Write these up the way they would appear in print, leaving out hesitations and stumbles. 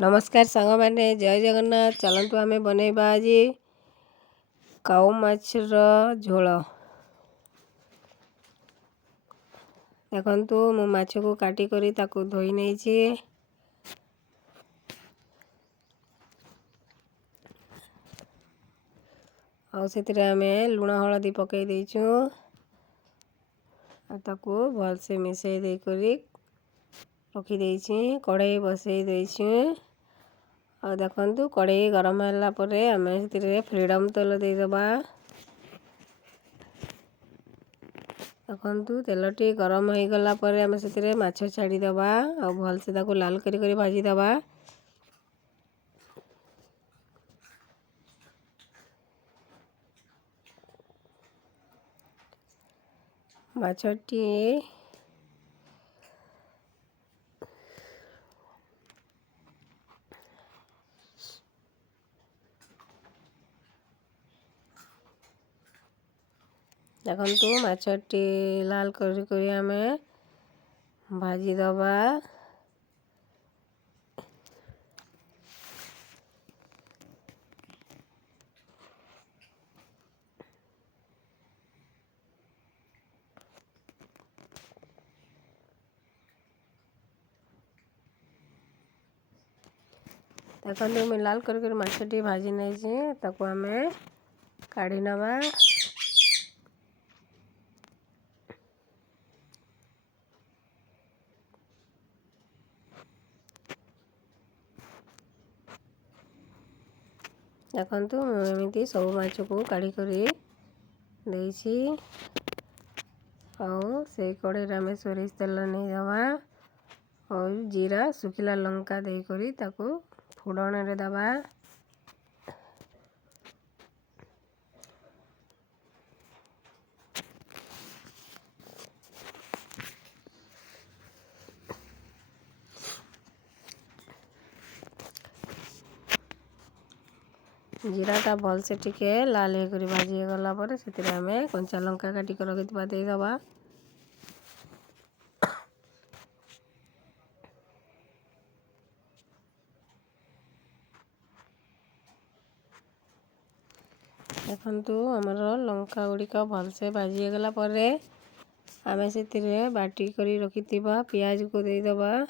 नमस्कार सांग मैंने जय जगन्नाथ। चलतु आम बनैबा आज काऊ माछर झोल। देखु मु माछ को काटिक धोई नहीं आम लुण हलदी पकई देचु भलसे मिसई देकर रखीदे। कढ़ई बसई देचु आ देखु कढ़ई गरम है आम फ्रीडम तेल देदबा। देखु तेलटी गरम हो गला आम से माछ छाड़ीदबा आ भलसे लाल करी भाजीदबा। माछटी देखु माछटी लाल करी आम भाजीदबा। देखु मुझे लाल कर माछटी भाजी नहीं आम काढ़ी नवा। देखु एमती सब माछ को काढ़ी से कढ़ई आम सोरिष तेल नहीं दबा और जीरा सुखिला लंका देकर फोड़न रे दबा। जीराटा भलसे टिके लाल होकर भाजी गला से आम कंचा लंका काटिक रखिथबा देदबा। देखु आमर लंका गुड़िक भलसे भाजी गला आम से बाटी करी रखिथबा पियाज को देदबा।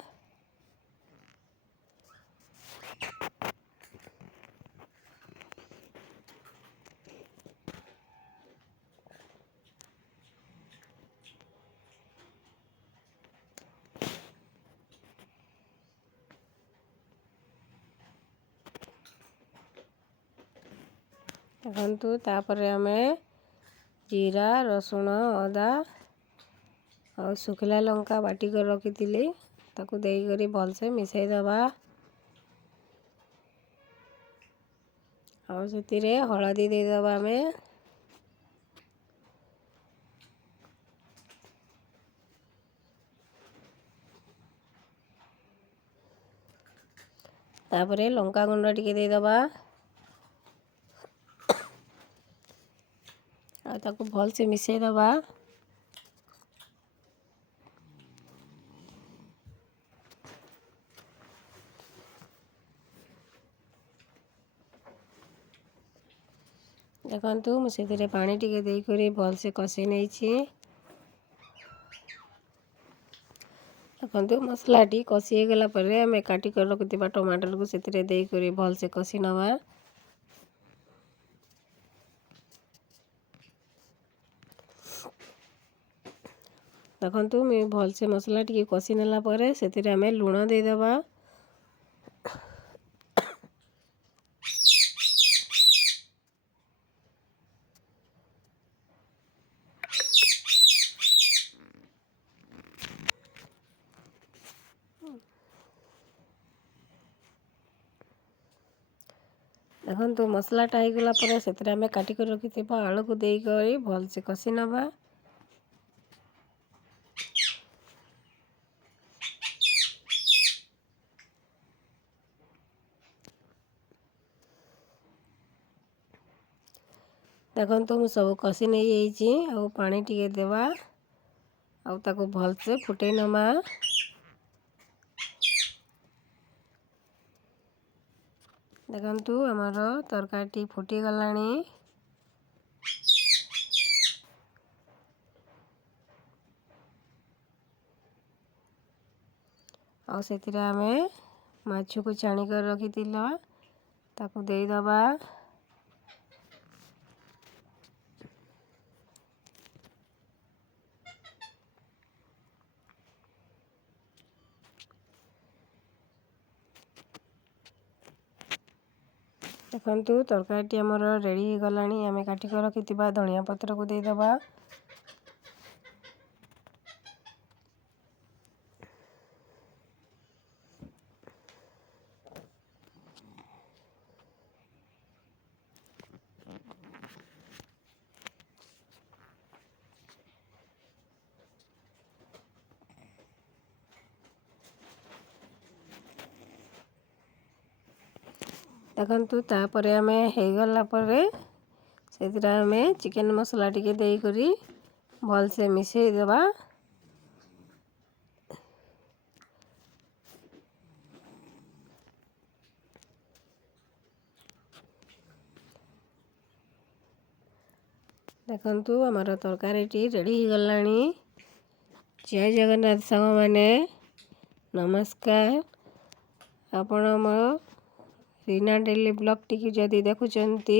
देखु तापर आम जीरा रसुण अदा और सुखिला लंका बाटिक रखी देकर भलसे मिसई दबा। और से हलदी देदबा आम। तापरे लंका गुंड टिके देदबा आ ताको भलसे मिसई दबा। देखु मुझे पानी टिके देकर भलसे कषि नहीं। देखु मसलाटी कषि गला आम काटिक रखिथबा टमाटर को से भलसे कषि नवा। देखु भलसे मसला टी कषि नेला से आम लुण देदबा। देखु मसलाटा हो गला से आम काटिक रखिथबा आलू को देकर भलसे कषि नवा। देखु मु सब कषि नहीं आ पानी टिके देवा आ ताको भलसे फुटई नमा। ଦେଖନ୍ତୁ ଆମର ତରକାରୀଟି ଫୁଟିଗଲାଣି। ଆଉ ସେଥିରେ ଆମେ ମାଛକୁ ଛାଣିକରି ରଖିଥିଲା ତାକୁ ଦେଇଦେବା। ଦେଖନ୍ତୁ ତରକାରୀଟି ଆମର ରେଡ଼ି ହେଇଗଲାଣି। ଆମେ କାଟିକି ରଖିଥିବା ଧନିଆ ପତ୍ରକୁ ଦେଇଦେବା। ଦେଖନ୍ତୁ ତାପରେ ଆମେ ହେଇଗଲା ପରେ ସେଥିରେ ଆମେ ଚିକେନ୍ ମସଲା ଟିକେ ଦେଇକରି ଭଲସେ ମିଶାଇ ଦେବା। ଦେଖନ୍ତୁ ଆମର ତରକାରୀଟି ରେଡ଼ି ହେଇଗଲାଣି। ଜୟ ଜଗନ୍ନାଥ ସାଙ୍ଗମାନେ, ନମସ୍କାର। ଆପଣ ମୋ ରୀନା ଡେଲି ବ୍ଲଗ୍ଟିକୁ ଯଦି ଦେଖୁଛନ୍ତି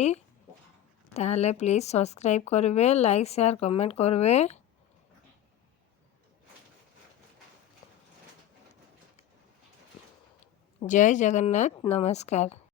ତାହେଲେ ପ୍ଲିଜ୍ ସବସ୍କ୍ରାଇବ୍ କରିବେ, ଲାଇକ୍ ସେୟାର କମେଣ୍ଟ କରିବେ। ଜୟ ଜଗନ୍ନାଥ, ନମସ୍କାର।